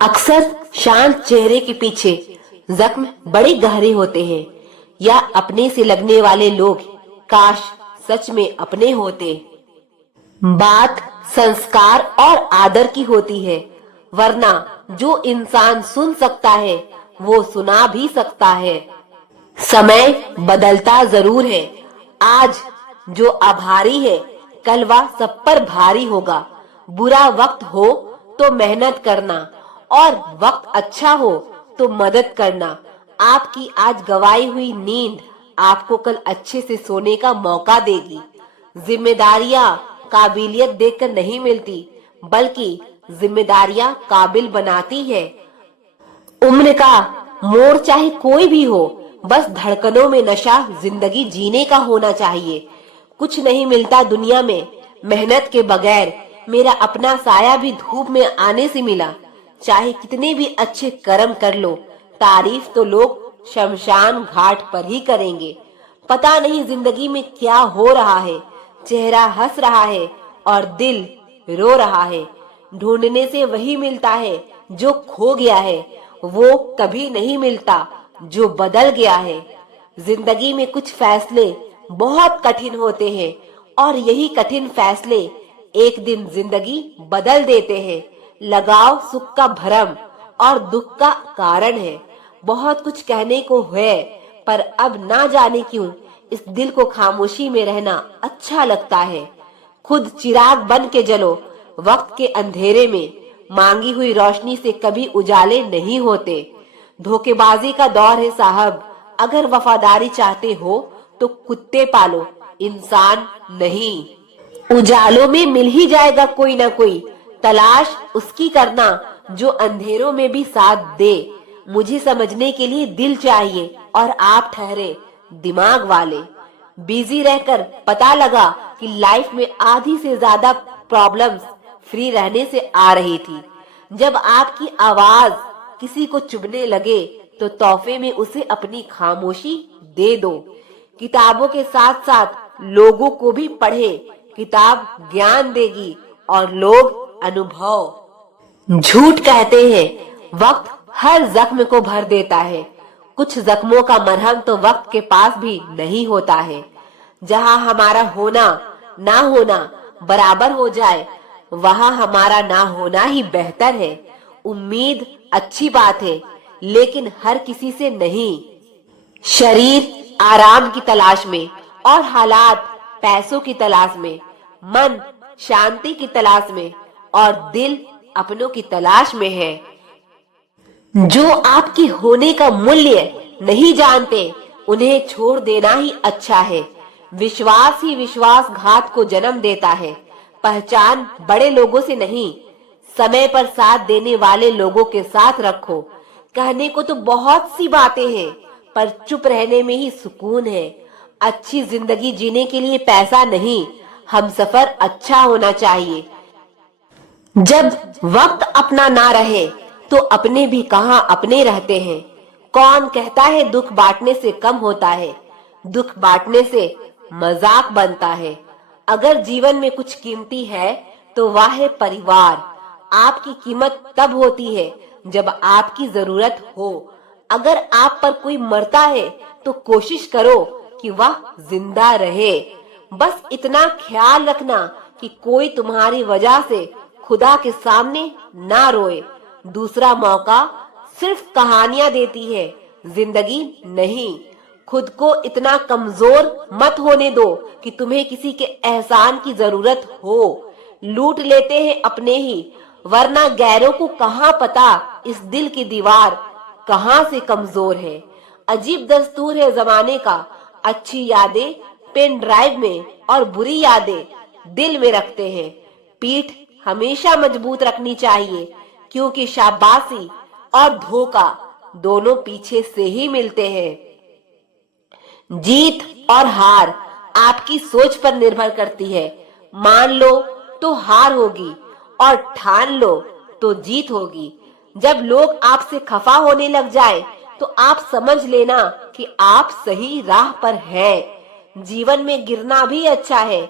अक्सर शांत चेहरे के पीछे जख्म बड़े गहरे होते हैं, या अपने से लगने वाले लोग काश सच में अपने होते। बात संस्कार और आदर की होती है, वरना जो इंसान सुन सकता है वो सुना भी सकता है। समय बदलता जरूर है, आज जो आभारी है कल वह सब पर भारी होगा। बुरा वक्त हो तो मेहनत करना, और वक्त अच्छा हो तो मदद करना। आपकी आज गवाई हुई नींद आपको कल अच्छे से सोने का मौका देगी। जिम्मेदारियां काबिलियत देखकर नहीं मिलती, बल्कि जिम्मेदारियां काबिल बनाती है। उम्र का मोड़ चाहे कोई भी हो, बस धड़कनों में नशा जिंदगी जीने का होना चाहिए। कुछ नहीं मिलता दुनिया में मेहनत के बगैर। मेरा अपना साया भी धूप में आने से मिला। चाहे कितने भी अच्छे कर्म कर लो, तारीफ तो लोग शमशान घाट पर ही करेंगे। पता नहीं जिंदगी में क्या हो रहा है, चेहरा हंस रहा है और दिल रो रहा है। ढूंढने से वही मिलता है जो खो गया है, वो कभी नहीं मिलता जो बदल गया है। जिंदगी में कुछ फैसले बहुत कठिन होते हैं, और यही कठिन फैसले एक दिन जिंदगी बदल देते हैं। लगाव सुख का भरम और दुख का कारण है। बहुत कुछ कहने को है, पर अब ना जाने क्यों इस दिल को खामोशी में रहना अच्छा लगता है। खुद चिराग बन के जलो वक्त के अंधेरे में। मांगी हुई रोशनी से कभी उजाले नहीं होते। धोखेबाजी का दौर है साहब, अगर वफादारी चाहते हो तो कुत्ते पालो, इंसान नहीं। उजालों में मिल ही जाएगा कोई ना कोई, तलाश उसकी करना जो अंधेरों में भी साथ दे। मुझे समझने के लिए दिल चाहिए, और आप ठहरे दिमाग वाले। बिजी रहकर पता लगा कि लाइफ में आधी से ज्यादा प्रॉब्लम्स फ्री रहने से आ रही थी। जब आपकी आवाज किसी को चुभने लगे तो तोहफे में उसे अपनी खामोशी दे दो। किताबों के साथ साथ लोगों को भी पढ़े। किताब ज्ञान देगी और लोग अनुभव। झूठ कहते हैं वक्त हर जख्म को भर देता है। कुछ जख्मों का मरहम तो वक्त के पास भी नहीं होता है। जहां हमारा होना ना होना बराबर हो जाए, वहां हमारा ना होना ही बेहतर है। उम्मीद अच्छी बात है, लेकिन हर किसी से नहीं। शरीर आराम की तलाश में, और हालात पैसों की तलाश में। मन शांति की तलाश में, और दिल अपनों की तलाश में है। जो आपके होने का मूल्य नहीं जानते, उन्हें छोड़ देना ही अच्छा है। विश्वास ही विश्वासघात को जन्म देता है। पहचान बड़े लोगों से नहीं, समय पर साथ देने वाले लोगों के साथ रखो। कहने को तो बहुत सी बातें हैं, पर चुप रहने में ही सुकून है। अच्छी जिंदगी जीने के लिए पैसा नहीं, हमसफर अच्छा होना चाहिए। जब वक्त अपना ना रहे तो अपने भी कहां अपने रहते हैं। कौन कहता है दुख बांटने से कम होता है? दुख बांटने से मजाक बनता है। अगर जीवन में कुछ कीमती है तो वह है परिवार। आपकी कीमत तब होती है जब आपकी जरूरत हो। अगर आप पर कोई मरता है तो कोशिश करो कि वह जिंदा रहे। बस इतना ख्याल रखना कि कोई तुम्हारी वजह से खुदा के सामने ना रोए। दूसरा मौका सिर्फ कहानियां देती है, जिंदगी नहीं। खुद को इतना कमजोर मत होने दो कि तुम्हें किसी के एहसान की जरूरत हो। लूट लेते हैं अपने ही, वरना गैरों को कहां पता इस दिल की दीवार कहां से कमजोर है। अजीब दस्तूर है जमाने का, अच्छी यादें पेन ड्राइव में और बुरी यादें दिल में रखते हैं। पीठ हमेशा मजबूत रखनी चाहिए, क्योंकि शाबाशी और धोखा दोनों पीछे से ही मिलते हैं। जीत और हार आपकी सोच पर निर्भर करती है। मान लो तो हार होगी, और ठान लो तो जीत होगी। जब लोग आपसे खफा होने लग जाए तो आप समझ लेना कि आप सही राह पर हैं। जीवन में गिरना भी अच्छा है,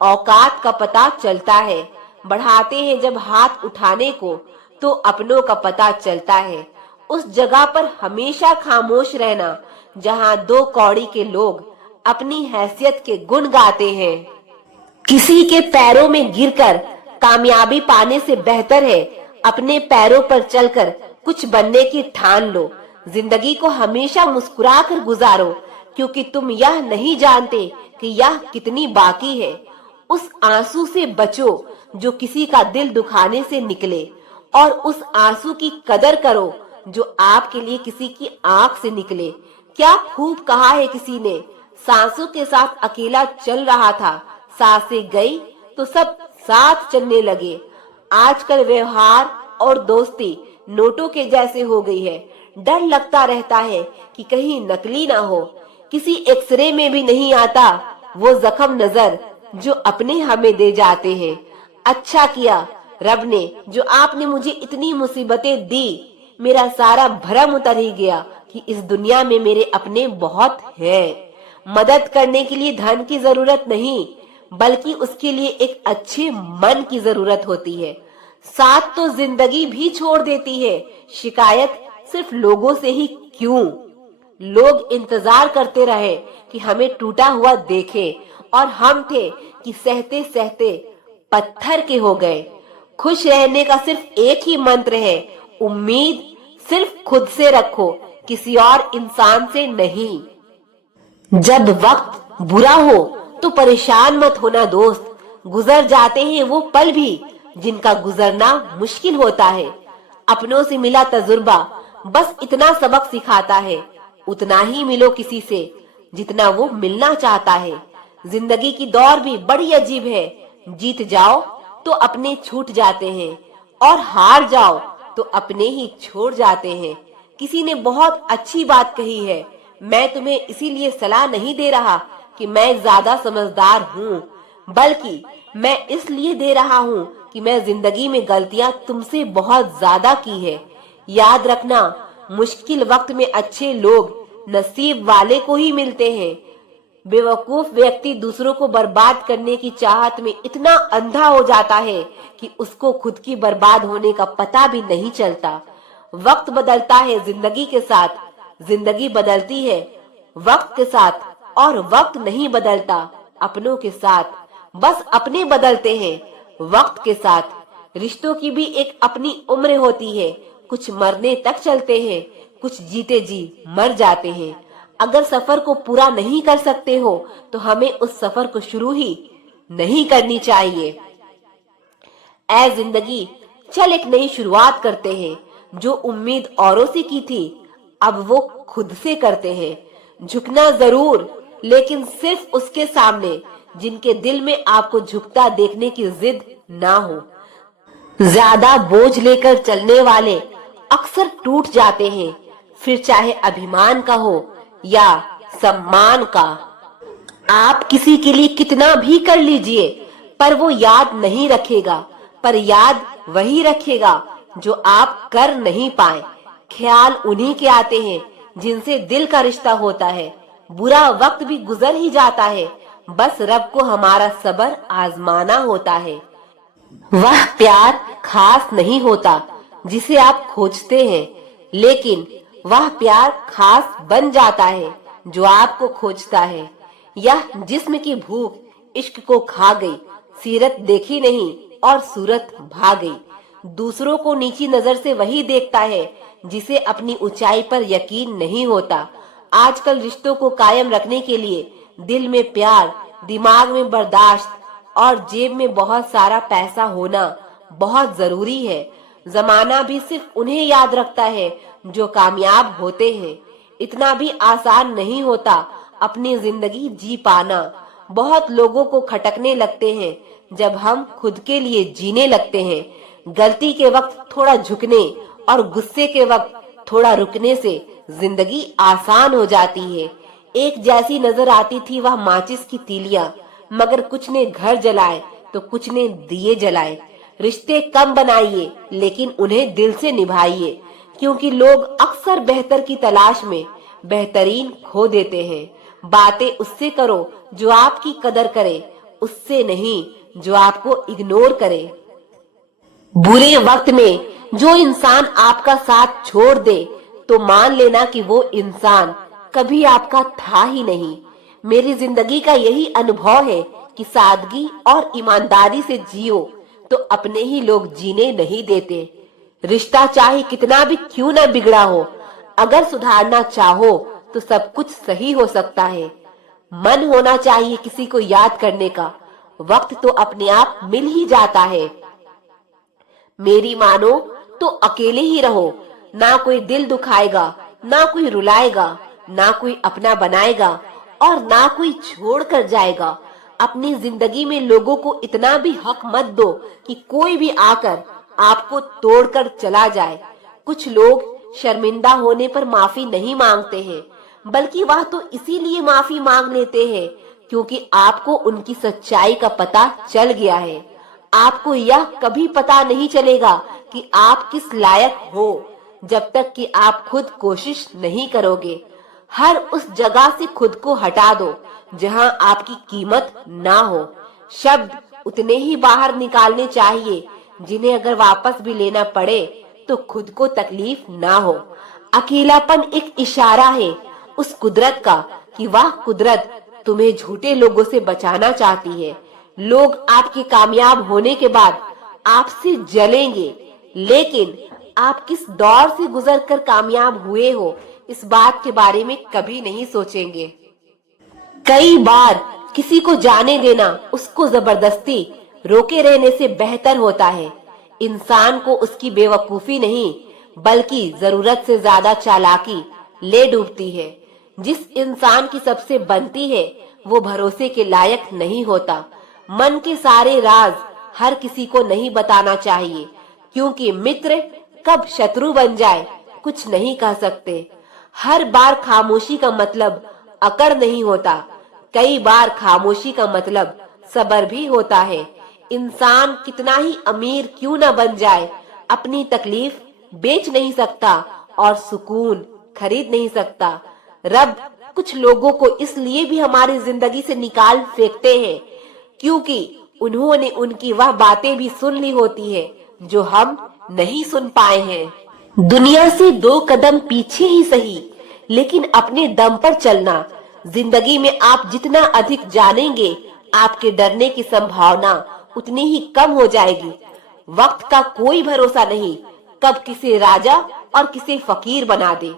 औकात का पता चलता है। बढ़ाते हैं जब हाथ उठाने को तो अपनों का पता चलता है। उस जगह पर हमेशा खामोश रहना जहां दो कौड़ी के लोग अपनी हैसियत के गुण गाते हैं। किसी के पैरों में गिरकर कामयाबी पाने से बेहतर है अपने पैरों पर चलकर कुछ बनने की ठान लो। जिंदगी को हमेशा मुस्कुराकर गुजारो, क्योंकि तुम यह नहीं जानते कि यह कितनी बाकी है। उस आंसू से बचो जो किसी का दिल दुखाने से निकले, और उस आंसू की कदर करो जो आपके लिए किसी की आंख से निकले। क्या खूब कहा है किसी ने, सांसों के साथ अकेला चल रहा था, सांसें गई तो सब साथ चलने लगे। आजकल व्यवहार और दोस्ती नोटों के जैसे हो गई है। डर लगता रहता है कि कहीं नकली ना हो। किसी एक्सरे में भी नहीं आता वो जख्म नजर जो अपने हमें दे जाते हैं। अच्छा किया रब ने जो आपने मुझे इतनी मुसीबतें दी। मेरा सारा भरम उतर ही गया कि इस दुनिया में मेरे अपने बहुत हैं। मदद करने के लिए धन की जरूरत नहीं, बल्कि उसके लिए एक अच्छे मन की जरूरत होती है। साथ तो जिंदगी भी छोड़ देती है, शिकायत सिर्फ लोगों से ही क्यों। लोग इंतजार करते रहे कि हमें टूटा हुआ देखें, और हम थे कि सहते सहते पत्थर के हो गए। खुश रहने का सिर्फ एक ही मंत्र है, उम्मीद सिर्फ खुद से रखो, किसी और इंसान से नहीं। जब वक्त बुरा हो तो परेशान मत होना दोस्त, गुजर जाते हैं वो पल भी जिनका गुजरना मुश्किल होता है। अपनों से मिला तजुर्बा बस इतना सबक सिखाता है, उतना ही मिलो किसी से जितना वो मिलना चाहता है। जिंदगी की दौड़ भी बड़ी अजीब है, जीत जाओ तो अपने छूट जाते हैं, और हार जाओ तो अपने ही छोड़ जाते हैं। किसी ने बहुत अच्छी बात कही है, मैं तुम्हें इसीलिए सलाह नहीं दे रहा कि मैं ज्यादा समझदार हूँ, बल्कि मैं इसलिए दे रहा हूँ कि मैं जिंदगी में गलतियां तुमसे बहुत ज्यादा की है। याद रखना, मुश्किल वक्त में अच्छे लोग नसीब वाले को ही मिलते हैं। बेवकूफ व्यक्ति दूसरों को बर्बाद करने की चाहत में इतना अंधा हो जाता है कि उसको खुद की बर्बाद होने का पता भी नहीं चलता। वक्त बदलता है जिंदगी के साथ, जिंदगी बदलती है वक्त के साथ, और वक्त नहीं बदलता अपनों के साथ, बस अपने बदलते हैं वक्त के साथ। रिश्तों की भी एक अपनी उम्र होती है, कुछ मरने तक चलते हैं, कुछ जीते जी मर जाते हैं। अगर सफर को पूरा नहीं कर सकते हो तो हमें उस सफर को शुरू ही नहीं करनी चाहिए। ऐ जिंदगी, चल एक नई शुरुआत करते हैं। जो उम्मीद औरों से की थी अब वो खुद से करते हैं। झुकना जरूर, लेकिन सिर्फ उसके सामने जिनके दिल में आपको झुकता देखने की जिद ना हो। ज्यादा बोझ लेकर चलने वाले अक्सर टूट जाते हैं, फिर चाहे अभिमान का हो या सम्मान का। आप किसी के लिए कितना भी कर लीजिए, पर वो याद नहीं रखेगा, पर याद वही रखेगा जो आप कर नहीं पाए। ख्याल उन्हीं के आते हैं जिनसे दिल का रिश्ता होता है। बुरा वक्त भी गुजर ही जाता है, बस रब को हमारा सब्र आजमाना होता है। वह प्यार खास नहीं होता जिसे आप खोजते हैं, लेकिन वह प्यार खास बन जाता है जो आपको खोजता है। यह जिस्म की भूख इश्क को खा गई, सीरत देखी नहीं और सूरत भा गई। दूसरों को नीची नजर से वही देखता है जिसे अपनी ऊंचाई पर यकीन नहीं होता। आजकल रिश्तों को कायम रखने के लिए दिल में प्यार, दिमाग में बर्दाश्त और जेब में बहुत सारा पैसा होना बहुत जरूरी है। जमाना भी सिर्फ उन्हें याद रखता है जो कामयाब होते हैं। इतना भी आसान नहीं होता अपनी जिंदगी जी पाना। बहुत लोगों को खटकने लगते हैं जब हम खुद के लिए जीने लगते हैं। गलती के वक्त थोड़ा झुकने और गुस्से के वक्त थोड़ा रुकने से जिंदगी आसान हो जाती है। एक जैसी नजर आती थी वह माचिस की तीलियां, मगर कुछ ने घर जलाए तो कुछ ने दिए जलाए। रिश्ते कम बनाइए लेकिन उन्हें दिल से निभाइए, क्योंकि लोग अक्सर बेहतर की तलाश में बेहतरीन खो देते हैं। बातें उससे करो जो आपकी कदर करे, उससे नहीं जो आपको इग्नोर करे। बुरे वक्त में जो इंसान आपका साथ छोड़ दे तो मान लेना कि वो इंसान कभी आपका था ही नहीं। मेरी जिंदगी का यही अनुभव है कि सादगी और ईमानदारी से जियो तो अपने ही लोग जीने नहीं देते। रिश्ता चाहे कितना भी क्यों ना बिगड़ा हो, अगर सुधारना चाहो तो सब कुछ सही हो सकता है। मन होना चाहिए किसी को याद करने का, वक्त तो अपने आप मिल ही जाता है। मेरी मानो तो अकेले ही रहो, ना कोई दिल दुखाएगा, ना कोई रुलाएगा, ना कोई अपना बनाएगा और ना कोई छोड़ कर जाएगा। अपनी जिंदगी में लोगों को इतना भी हक मत दो कि कोई भी आकर आपको तोड़कर चला जाए। कुछ लोग शर्मिंदा होने पर माफी नहीं मांगते हैं, बल्कि वह तो इसीलिए माफी मांग लेते हैं क्योंकि आपको उनकी सच्चाई का पता चल गया है। आपको यह कभी पता नहीं चलेगा कि आप किस लायक हो जब तक कि आप खुद कोशिश नहीं करोगे। हर उस जगह से खुद को हटा दो जहां आपकी कीमत ना हो। शब्द उतने ही बाहर निकालने चाहिए जिन्हें अगर वापस भी लेना पड़े तो खुद को तकलीफ ना हो। अकेलापन एक इशारा है उस कुदरत का कि वह कुदरत तुम्हें झूठे लोगों से बचाना चाहती है। लोग आपके कामयाब होने के बाद आपसे जलेंगे, लेकिन आप किस दौर से गुजरकर कामयाब हुए हो इस बात के बारे में कभी नहीं सोचेंगे। कई बार किसी को जाने देना उसको जबरदस्ती रोके रहने से बेहतर होता है। इंसान को उसकी बेवकूफी नहीं बल्कि जरूरत से ज्यादा चालाकी ले डूबती है। जिस इंसान की सबसे बनती है वो भरोसे के लायक नहीं होता। मन के सारे राज हर किसी को नहीं बताना चाहिए क्योंकि मित्र कब शत्रु बन जाए कुछ नहीं कह सकते। हर बार खामोशी का मतलब अकड़ नहीं होता, कई बार खामोशी का मतलब सब्र भी होता है। इंसान कितना ही अमीर क्यों न बन जाए, अपनी तकलीफ बेच नहीं सकता और सुकून खरीद नहीं सकता। रब कुछ लोगों को इसलिए भी हमारी जिंदगी से निकाल फेंकते हैं क्योंकि उन्होंने उनकी वह बातें भी सुन ली होती है जो हम नहीं सुन पाए हैं। दुनिया से 2 कदम पीछे ही सही, लेकिन अपने दम पर चलना। जिंदगी में आप जितना अधिक जानेंगे, आपके डरने की संभावना उतनी ही कम हो जाएगी। वक्त का कोई भरोसा नहीं, कब किसे राजा और किसे फकीर बना दे।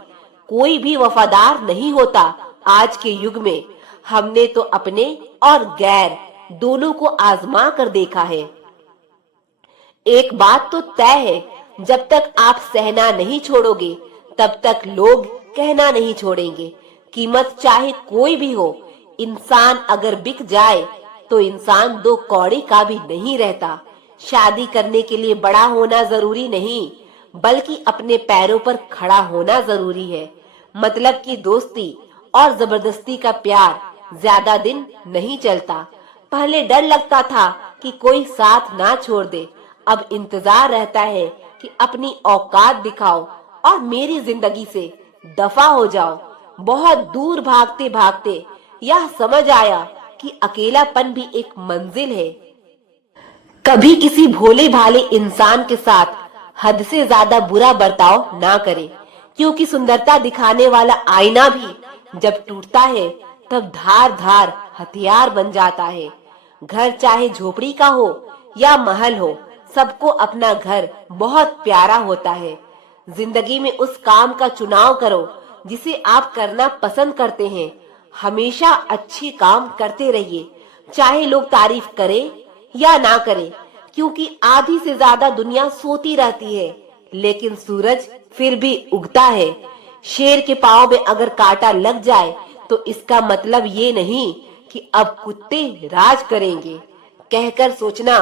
कोई भी वफादार नहीं होता आज के युग में। हमने तो अपने और गैर दोनों को आजमा कर देखा है। एक बात तो तय है, जब तक आप सहना नहीं छोड़ोगे तब तक लोग कहना नहीं छोड़ेंगे। कीमत चाहे कोई भी हो, इंसान अगर बिक जाए तो इंसान 2 कौड़ी का भी नहीं रहता। शादी करने के लिए बड़ा होना जरूरी नहीं, बल्कि अपने पैरों पर खड़ा होना जरूरी है। मतलब कि दोस्ती और जबरदस्ती का प्यार ज्यादा दिन नहीं चलता। पहले डर लगता था कि कोई साथ ना छोड़ दे, अब इंतजार रहता है कि अपनी औकात दिखाओ और मेरी जिंदगी से दफा हो जाओ। बहुत दूर भागते भागते यह समझ आया कि अकेलापन भी एक मंजिल है। कभी किसी भोले भाले इंसान के साथ हद से ज्यादा बुरा बर्ताव ना करें, क्योंकि सुंदरता दिखाने वाला आईना भी जब टूटता है तब धार धार हथियार बन जाता है। घर चाहे झोपड़ी का हो या महल हो, सबको अपना घर बहुत प्यारा होता है। जिंदगी में उस काम का चुनाव करो जिसे आप करना पसंद करते हैं। हमेशा अच्छे काम करते रहिए, चाहे लोग तारीफ करें या ना करें, क्योंकि आधी से ज्यादा दुनिया सोती रहती है लेकिन सूरज फिर भी उगता है। शेर के पांव में अगर कांटा लग जाए तो इसका मतलब ये नहीं कि अब कुत्ते राज करेंगे। कहकर सोचना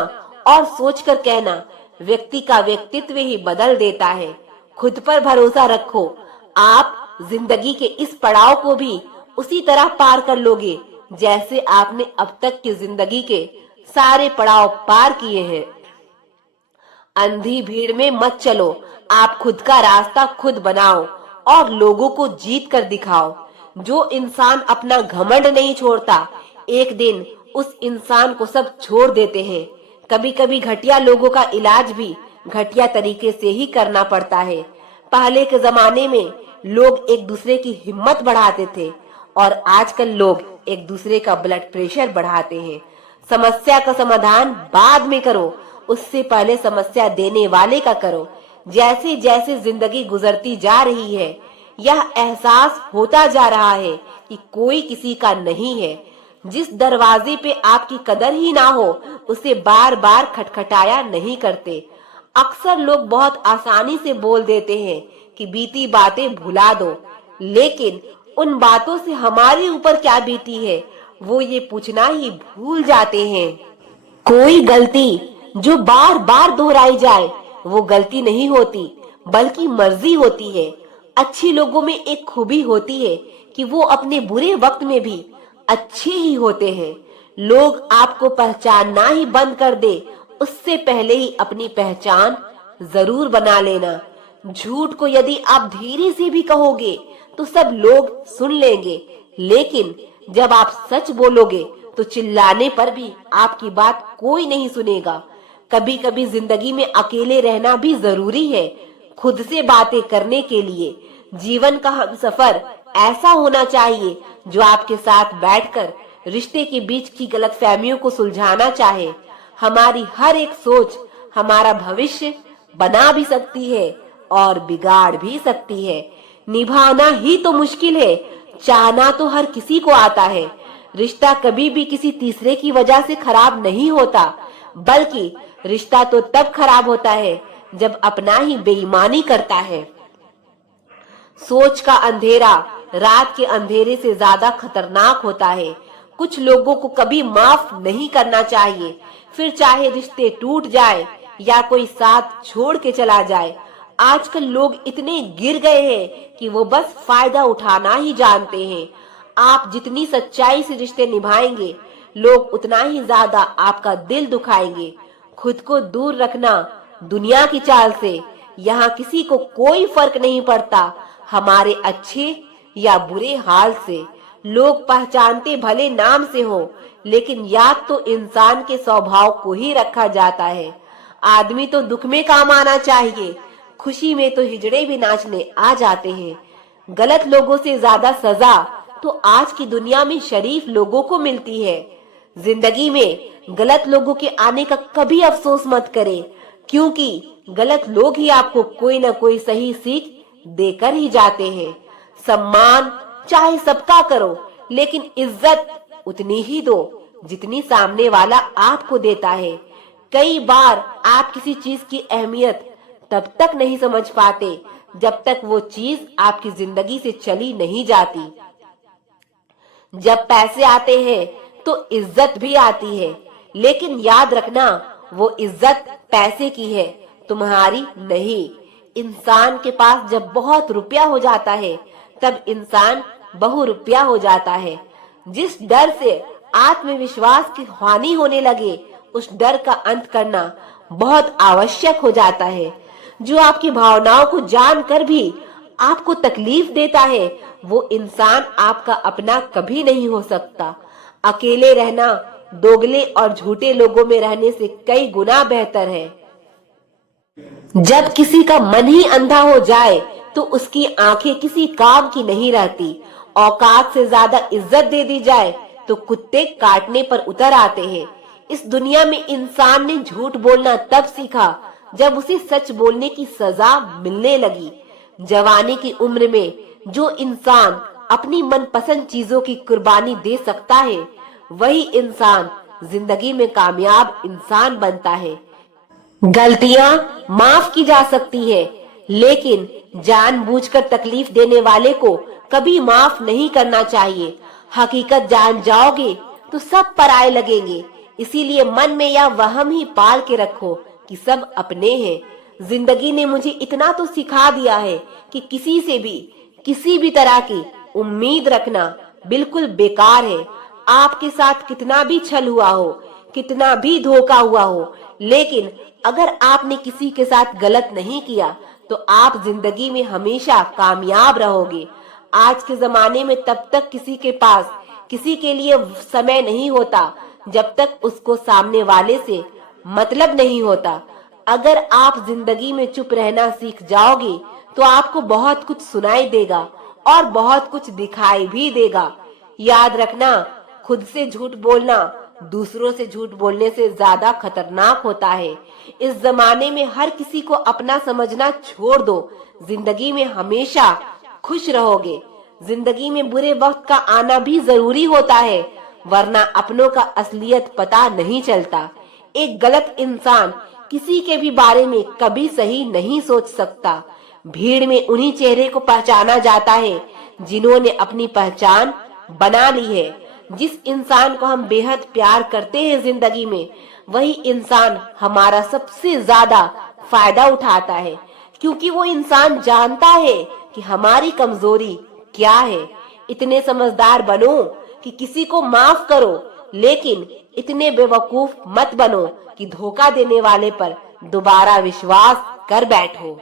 और सोचकर कहना व्यक्ति का व्यक्तित्व ही बदल देता है। खुद पर भरोसा रखो, आप जिंदगी के इस पड़ाव को भी उसी तरह पार कर लोगे जैसे आपने अब तक की जिंदगी के सारे पड़ाव पार किए हैं। अंधी भीड़ में मत चलो, आप खुद का रास्ता खुद बनाओ और लोगों को जीत कर दिखाओ। जो इंसान अपना घमंड नहीं छोड़ता, एक दिन उस इंसान को सब छोड़ देते हैं। कभी कभी घटिया लोगों का इलाज भी घटिया तरीके से ही करना पड़ता है। पहले के जमाने में लोग एक दूसरे की हिम्मत बढ़ाते थे और आजकल लोग एक दूसरे का ब्लड प्रेशर बढ़ाते हैं। समस्या का समाधान बाद में करो, उससे पहले समस्या देने वाले का करो। जैसे जैसे जिंदगी गुजरती जा रही है, यह एहसास होता जा रहा है कि कोई किसी का नहीं है। जिस दरवाजे पे आपकी कदर ही ना हो, उसे बार बार खटखटाया नहीं करते। अक्सर लोग बहुत आसानी से बोल देते हैं कि बीती बातें भुला दो, लेकिन उन बातों से हमारे ऊपर क्या बीती है वो ये पूछना ही भूल जाते हैं। कोई गलती जो बार बार दोहराई जाए वो गलती नहीं होती, बल्कि मर्जी होती है। अच्छे लोगों में एक खूबी होती है कि वो अपने बुरे वक्त में भी अच्छे ही होते हैं। लोग आपको पहचानना ही बंद कर दे, उससे पहले ही अपनी पहचान जरूर बना लेना। झूठ को यदि आप धीरे से भी कहोगे तो सब लोग सुन लेंगे, लेकिन जब आप सच बोलोगे तो चिल्लाने पर भी आपकी बात कोई नहीं सुनेगा। कभी कभी जिंदगी में अकेले रहना भी जरूरी है, खुद से बातें करने के लिए। जीवन का हमसफर ऐसा होना चाहिए जो आपके साथ बैठकर रिश्ते के बीच की गलतफहमियों को सुलझाना चाहे। हमारी हर एक सोच हमारा भविष्य बना भी सकती है और बिगाड़ भी सकती है। निभाना ही तो मुश्किल है, चाहना तो हर किसी को आता है। रिश्ता कभी भी किसी तीसरे की वजह से खराब नहीं होता, बल्कि रिश्ता तो तब खराब होता है जब अपना ही बेईमानी करता है। सोच का अंधेरा रात के अंधेरे से ज्यादा खतरनाक होता है। कुछ लोगों को कभी माफ नहीं करना चाहिए, फिर चाहे रिश्ते टूट जाए या कोई साथ छोड़ के चला जाए। आजकल लोग इतने गिर गए हैं कि वो बस फायदा उठाना ही जानते हैं। आप जितनी सच्चाई से रिश्ते निभाएंगे, लोग उतना ही ज्यादा आपका दिल दुखाएंगे। खुद को दूर रखना दुनिया की चाल से। यहाँ किसी को कोई फर्क नहीं पड़ता हमारे अच्छे या बुरे हाल से। लोग पहचानते भले नाम से हो, लेकिन याद तो इंसान के स्वभाव को ही रखा जाता है। आदमी तो दुख में काम आना चाहिए, खुशी में तो हिजड़े भी नाचने आ जाते हैं। गलत लोगों से ज्यादा सजा तो आज की दुनिया में शरीफ लोगों को मिलती है। जिंदगी में गलत लोगों के आने का कभी अफसोस मत करें, क्योंकि गलत लोग ही आपको कोई न कोई सही सीख देकर ही जाते हैं। सम्मान चाहे सबका करो, लेकिन इज्जत उतनी ही दो जितनी सामने वाला आपको देता है। कई बार आप किसी चीज की अहमियत तब तक नहीं समझ पाते जब तक वो चीज आपकी जिंदगी से चली नहीं जाती। जब पैसे आते हैं तो इज्जत भी आती है, लेकिन याद रखना वो इज्जत पैसे की है, तुम्हारी नहीं। इंसान के पास जब बहुत रुपया हो जाता है तब इंसान बहुरुपया हो जाता है। जिस डर से आत्मविश्वास की हानि होने लगे, उस डर का अंत करना बहुत आवश्यक हो जाता है। जो आपकी भावनाओं को जानकर भी आपको तकलीफ देता है, वो इंसान आपका अपना कभी नहीं हो सकता। अकेले रहना दोगले और झूठे लोगों में रहने से कई गुना बेहतर है। जब किसी का मन ही अंधा हो जाए तो उसकी आंखें किसी काम की नहीं रहती। औकात से ज्यादा इज्जत दे दी जाए तो कुत्ते काटने पर उतर आते हैं। इस दुनिया में इंसान ने झूठ बोलना तब सीखा जब उसे सच बोलने की सजा मिलने लगी। जवानी की उम्र में जो इंसान अपनी मनपसंद चीजों की कुर्बानी दे सकता है, वही इंसान जिंदगी में कामयाब इंसान बनता है। गलतियां माफ की जा सकती है, लेकिन जानबूझकर तकलीफ देने वाले को कभी माफ नहीं करना चाहिए। हकीकत जान जाओगे तो सब पराये लगेंगे, इसीलिए मन में यह वहम ही पाल के रखो कि सब अपने हैं। जिंदगी ने मुझे इतना तो सिखा दिया है कि किसी से भी किसी भी तरह की उम्मीद रखना बिल्कुल बेकार है। आपके साथ कितना भी छल हुआ हो, कितना भी धोखा हुआ हो, लेकिन अगर आपने किसी के साथ गलत नहीं किया तो आप जिंदगी में हमेशा कामयाब रहोगे। आज के जमाने में तब तक किसी के पास किसी के लिए समय नहीं होता जब तक उसको सामने वाले से मतलब नहीं होता। अगर आप जिंदगी में चुप रहना सीख जाओगे तो आपको बहुत कुछ सुनाई देगा और बहुत कुछ दिखाई भी देगा। याद रखना, खुद से झूठ बोलना दूसरों से झूठ बोलने से ज्यादा खतरनाक होता है। इस जमाने में हर किसी को अपना समझना छोड़ दो। जिंदगी में हमेशा खुश रहोगे। जिंदगी में बुरे वक्त का आना भी जरूरी होता है, वरना अपनों का असलियत पता नहीं चलता। एक गलत इंसान किसी के भी बारे में कभी सही नहीं सोच सकता। भीड़ में उन्हीं चेहरे को पहचाना जाता है जिन्होंने अपनी पहचान बना ली है। जिस इंसान को हम बेहद प्यार करते हैं जिंदगी में, वही इंसान हमारा सबसे ज्यादा फायदा उठाता है, क्योंकि वो इंसान जानता है कि हमारी कमजोरी क्या है। इतने समझदार बनो कि किसी को माफ करो, लेकिन इतने बेवकूफ मत बनो कि धोखा देने वाले पर दोबारा विश्वास कर बैठो।